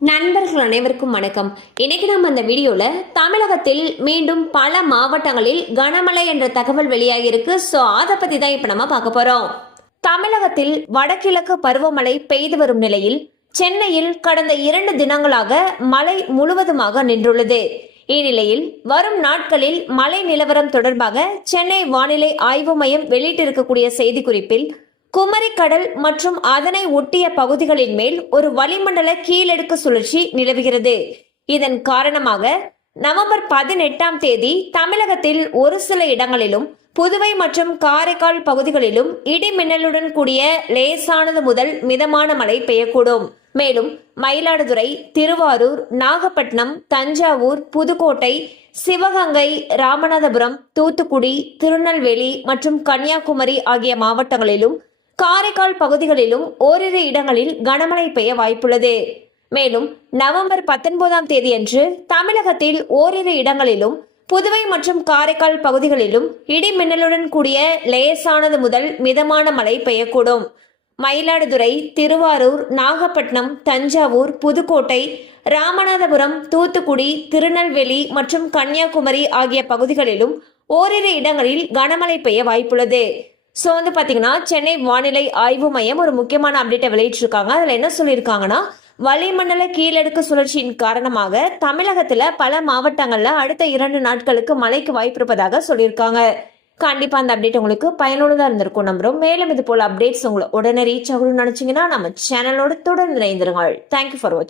நண்பர்கள் அனைவருக்கும் வணக்கம். இன்னைக்கு நம்ம அந்த வீடியோவில் தமிழகத்தில் மீண்டும் பல மாவட்டங்களில் கனமழை என்ற தகவல் வெளியாகிருக்கு ஸோ அதை பற்றி தான் இப்போ நம்ம பார்க்க போகிறோம் தமிழகத்தில் வடகிழக்கு பருவமழை பெய்து வரும் நிலையில் சென்னையில் கடந்த இரண்டு தினங்களாக மழை முழுவதுமாக நின்றுள்ளது. இந்நிலையில் வரும் நாட்களில் மழை நிலவரம் தொடர்பாக சென்னை வானிலை ஆய்வு மையம் வெளியிட்டிருக்கக்கூடிய செய்திக்குறிப்பில் குமரிக்கடல் மற்றும் அதனை ஒட்டிய பகுதிகளின் மேல் ஒரு வளிமண்டல கீழடுக்கு சுழற்சி நிலவுகிறது. இதன் காரணமாக நவம்பர் பதினெட்டாம் தேதி தமிழகத்தில் ஒரு சில இடங்களிலும் புதுவை மற்றும் காரைக்கால் பகுதிகளிலும் இடி மின்னலுடன் கூடிய லேசானது முதல் மிதமான மழை பெய்யக்கூடும். மேலும் மயிலாடுதுறை திருவாரூர் நாகப்பட்டினம் தஞ்சாவூர் புதுக்கோட்டை சிவகங்கை ராமநாதபுரம் தூத்துக்குடி திருநெல்வேலி மற்றும் கன்னியாகுமரி ஆகிய மாவட்டங்களிலும் காரைக்கால் பகுதிகளிலும் ஓரிரு இடங்களில் கனமழை பெய்ய வாய்ப்புள்ளது. மேலும் நவம்பர் பத்தொன்பதாம் தேதியன்று தமிழகத்தில் ஓரிரு இடங்களிலும் புதுவை மற்றும் காரைக்கால் பகுதிகளிலும் இடி மின்னலுடன் கூடிய லேசானது முதல் மிதமான மழை பெய்யக்கூடும். மயிலாடுதுறை திருவாரூர் நாகப்பட்டினம் தஞ்சாவூர் புதுக்கோட்டை ராமநாதபுரம் தூத்துக்குடி திருநெல்வேலி மற்றும் கன்னியாகுமரி ஆகிய பகுதிகளிலும் ஓரிரு இடங்களில் கனமழை பெய்ய வாய்ப்புள்ளது. ஸோ வந்து பார்த்தீங்கன்னா சென்னை வானிலை ஆய்வு மையம் ஒரு முக்கியமான அப்டேட்டை வெளியிட்டிருக்காங்க. அதில் என்ன சொல்லியிருக்காங்கன்னா வளிமண்டல கீழடுக்கு சுழற்சியின் காரணமாக தமிழகத்தில் பல மாவட்டங்களில் அடுத்த இரண்டு நாட்களுக்கு மழைக்கு வாய்ப்பு இருப்பதாக சொல்லியிருக்காங்க. கண்டிப்பாக அந்த அப்டேட் உங்களுக்கு பயனுள்ளதாக இருந்திருக்கும் நம்புறோம். மேலும் இது போல் அப்டேட்ஸ் உங்களை உடனே ரீச் ஆகணும்னு நினச்சிங்கன்னா நம்ம சேனலோட தொடர்ந்து இணைந்திருங்கள். தேங்க்யூ ஃபார் வாட்சிங்